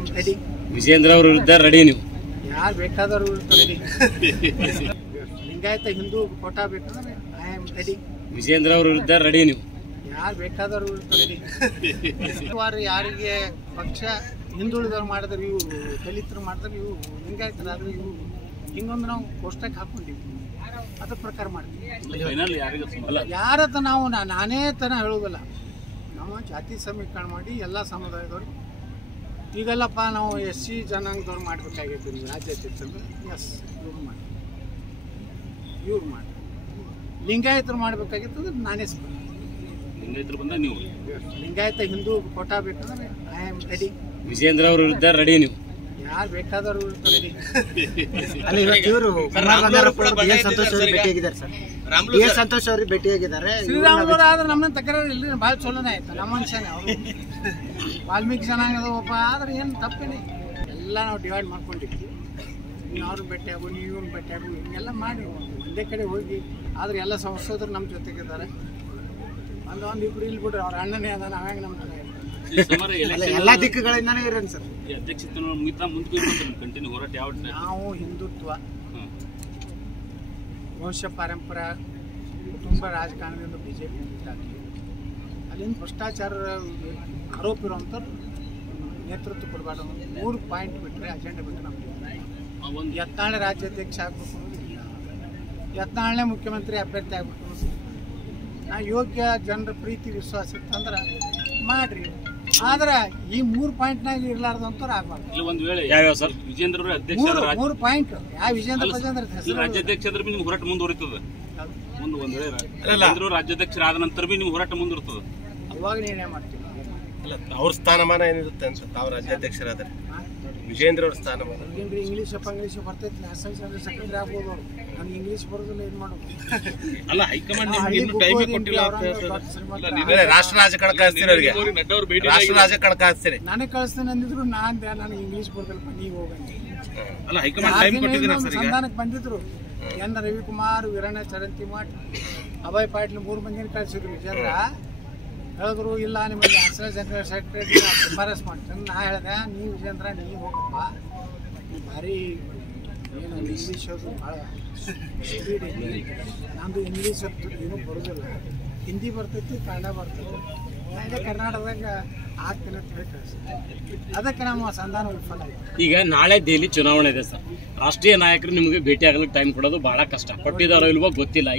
Am ready. Vijendra ಅವ್ರ ವಿರುದ್ಧ ready ನೀವು? ಯಾರು ಬೇಕಾದವರು ರೆಡಿ. ಲಿಂಗಾಯತ ಹಿಂದೂ ಕೋಟಾ ಬೇಕಂದ್ರೆ ಐ ಆಮ್ ರೆಡಿ. ವಿಜೇಂದ್ರ ಅವ್ರ ವಿರುದ್ಧ ರೆಡಿ ನೀವು? ಯಾರು ಬೇಕಾದವರು ರೆಡಿ. ಯಾರಿಗೆ ಪಕ್ಷ ಹಿಂದುಳಿದವ್ರು ಮಾಡಿದ್ರೆ ಇವು, ದಲಿತರು ಮಾಡಿದ್ರೆ ಇವು, ಲಿಂಗಾಯತರಾದ್ರೆ ಇವು, ಹಿಂಗೊಂದು ನಾವು ಕೋಷ್ಟಕ್ಕೆ ಹಾಕೊಂಡಿವಿ. ಅದ್ರ ಪ್ರಕಾರ ಮಾಡ್ತೀವಿ. ಯಾರತ್ತ ನಾವು ನಾನೇ ತನ ಹೇಳೋದಿಲ್ಲ. ನಾವು ಜಾತಿ ಸಮೀಕರಣ ಮಾಡಿ ಎಲ್ಲ ಸಮುದಾಯದವರು ಈಗಲ್ಲಪ್ಪ ನಾವು SC ಜನಾಂಗದವ್ರು ಮಾಡಬೇಕಾಗಿತ್ತು ರಾಜ್ಯಾಧ್ಯಕ್ಷರು. ಎಸ್, ಇವ್ರು ಮಾಡಿ ಲಿಂಗಾಯತರು ಮಾಡಬೇಕಾಗಿತ್ತು. ನಾನೇ ಲಿಂಗಾಯತರು ಬಂದ ನೀವು? ಲಿಂಗಾಯತ ಹಿಂದೂ ಕೋಟಾ ಬೇಕಂದ್ರೆ ಐ ಆಮ್ ರೆಡಿ. ವಿಜೇಂದ್ರ ಅವ್ರ ವಿರುದ್ಧ ರೆಡಿ ನೀವು? ಯಾರು ಬೇಕಾದವರು ರೆಡಿ. ಅಲ್ಲಿ ಇವರು ಸಂತೋಷ್ ಅವ್ರಿಗೆ ಭೇಟಿಯಾಗಿದ್ದಾರೆ ಸರ್. ಸಂತೋಷ್ ಅವ್ರಿಗೆ ಭೇಟಿಯಾಗಿದ್ದಾರೆ. ಶ್ರೀರಾಮುಲು ಆದ್ರೆ ನಮ್ಮನ್ನ ತಕರಾರು ಇಲ್ಲಿ ಭಾಳ ಚಲೋನೇ ಆಯ್ತು. ನಮ್ಮ ಮನುಷ್ಯನೇ ಅವರು ವಾಲ್ಮೀಕಿ ಜನಾಂಗದ ಒಬ್ಬ ಆದ್ರೆ ಏನು ತಪ್ಪೇನೆ. ಎಲ್ಲ ನಾವು ಡಿವೈಡ್ ಮಾಡ್ಕೊಂಡಿದ್ವಿ. ನೀವು ಅವ್ರನ್ನ ಭೇಟಿಯಾಗು, ನೀವು ಇವ್ರನ್ನ ಭೇಟಿಯಾಗು, ಹಿಂಗೆಲ್ಲ ಮಾಡಿ ಒಂದೇ ಕಡೆ ಹೋಗಿ. ಆದ್ರೆ ಎಲ್ಲ ಸಂಸದರು ನಮ್ಮ ಜೊತೆಗಿದ್ದಾರೆ. ಒಂದು ಇಬ್ರು ಇಲ್ಲಿ ಬಿಡ್ರಿ, ಅವ್ರ ಅಣ್ಣನೇ ಅದ, ನಾವ್ಯಾಂಗ ನಮ್ಮ ಜೊತೆ ಎಲ್ಲ ದಿಕ್ಕುಗಳಿಂದಾನೇ ಇರೋಣ ಸರ್. ನಾವು ಹಿಂದುತ್ವ, ವಂಶ ಪಾರಂಪರ್ಯ, ಕುಟುಂಬ ರಾಜಕಾರಣದಿಂದ BJP ಮುಂದಾಗಿ ಅಲ್ಲಿಂದ ಭ್ರಷ್ಟಾಚಾರ ಆರೋಪ ಇರುವಂಥವ್ರು ನೇತೃತ್ವ ಕೊಡಬಾರ್ದು. 3 ಪಾಯಿಂಟ್ ಬಿಟ್ಟರೆ ಅಜೆಂಡಾ ಬಿಟ್ಟರೆ ನಮ್ಗೆ ಯತ್ನಾಳೆ ರಾಜ್ಯಾಧ್ಯಕ್ಷ ಆಗಬೇಕು, ಯತ್ನಾಳೆ ಮುಖ್ಯಮಂತ್ರಿ ಅಭ್ಯರ್ಥಿ ಆಗಬೇಕು. ನಾ ಯೋಗ್ಯ ಜನರ ಪ್ರೀತಿ ವಿಶ್ವಾಸ ಇತ್ತಂದ್ರೆ ಮಾಡ್ರಿ. ಆದ್ರೆ ಈ 3 ಪಾಯಿಂಟ್ನಾಗ ಇರ್ಲಾರ್ದಂತವ್ರು ಆಗ್ಬಾರ್ದು. ಒಂದು ವೇಳೆ ಯಾವ್ಯಾವ ಸರ್? ವಿಜೇಂದ್ರ ಅಧ್ಯಕ್ಷ 3 ಪಾಯಿಂಟ್ ಯಾವ ವಿಜೇಂದ್ರ ರಾಜ್ಯಾಧ್ಯಕ್ಷ ಆದ್ರೆ ನಿಮ್ಗೆ ಹೋರಾಟ ಮುಂದುವರಿತದೆ. ಒಂದ್ ವೇಳೆ ರಾಜ್ಯಾಧ್ಯಕ್ಷರಾದ ನಂತರ ಬಿ ನಿಮ್ಗೆ ಹೋರಾಟ ಮುಂದುವರಿತದೆ. ಅವಾಗ ನಿರ್ಣಯ ಮಾಡ್ತೀವಿ. ಅವ್ರ ಸ್ಥಾನಮಾನ ಏನಿರುತ್ತೆ ಅನ್ಸುತ್ತೆ ತಾವು ರಾಜ್ಯಾಧ್ಯಕ್ಷರಾದ್ರೆ? ವಿಜೇಂದ್ರ ಅವ್ರ ಸ್ಥಾನಮಾನ ಇಂಗ್ಲೀಷ್ ಬರ್ತೈತಿ. ನ್ಯಾಷನಲ್ ಸೆಕ್ರೆಟರಿ ಆಗ್ಬೋದು ಅವ್ರು. ನನಗೆ ಇಂಗ್ಲೀಷ್ ಬರೋದಿಲ್ಲ, ಏನು ಮಾಡೋದು? ಅಲ್ಲ, ಹೈಕಮಾಂಡ್ ಟೈಮ್ ಕೊಟ್ಟಿಲ್ಲ. ರಾಷ್ಟ್ರ ರಾಜಕಾರಣ ಕಳಿಸ್ತೀನಿ ಅವ್ರಿಗೆ, ರಾಷ್ಟ್ರ ರಾಜಕಾರಣ ಕಳಿಸ್ತೀನಿ. ನನಗೆ ಕಳಿಸ್ತೀನಿ ಅಂದಿದ್ರು. ನನಗೆ ಇಂಗ್ಲೀಷ್ ಬರೋದಿಲ್ಲಪ್ಪ, ನೀವು ಹೋಗಂడి. ಅಲ್ಲ, ಹೈಕಮಾಂಡ್ ಟೈಮ್ ಕೊಟ್ಟಿದ್ದೀರಾ ಸರ್? ಸಂಧಾನಕ್ಕೆ ಬಂದಿದ್ರು. ಎನ್ ರವಿಕುಮಾರ್, ವೀರಣ್ಣ ಚರಂತಿಮಠ್, ಅಭಯ್ ಪಾಟೀಲ್ 3 ಮಂದಿನ ಕಳಿಸಿದ್ರು. ವಿಜೇಂದ್ರ ಹೇಳಿದ್ರು, ಇಲ್ಲ ನಿಮಗೆ ನ್ಯಾಷನಲ್ ಸೆಕ್ರೆಟರಿ ಶಿಫಾರಸ್ ಮಾಡ್ತೀನಿ. ನಾ ಹೇಳಿದೆ, ನೀವು ವಿಜೇಂದ್ರ ನೀವು ಹೋಗಪ್ಪ, ಭಾರಿ ಏನು ಇಂಗ್ಲೀಷ್ ಅದು ಭಾಳ ಸ್ಪೀಡ್ ಐತಿ. ನಮ್ಮದು ಇಂಗ್ಲೀಷ್ ಏನೂ ಬರೋದಿಲ್ಲ. ಹಿಂದಿ ಬರ್ತೈತಿ, ಕನ್ನಡ ಬರ್ತೈತಿ. ಅದೇ ಕರ್ನಾಟಕದಾಗ ಆಗ್ತೀನಿ ಅಂತ ಹೇಳಿ ಕಳಿಸ್ತೀವಿ. ಅದಕ್ಕೆ ನಮ್ಮ ಸಂಧಾನ ವಿಫಲ ಆಯ್ತು. ಈಗ ನಾಳೆ ದೆಹಲಿ ಚುನಾವಣೆ ಇದೆ ಸರ್. ರಾಷ್ಟ್ರೀಯ ನಾಯಕರು ನಿಮಗೆ ಭೇಟಿ ಆಗಲಿಕ್ಕೆ ಟೈಮ್ ಕೊಡೋದು ಬಹಳ ಕಷ್ಟ. ಕೊಟ್ಟಿದ್ದಾರೋ ಇಲ್ವೋ ಗೊತ್ತಿಲ್ಲ.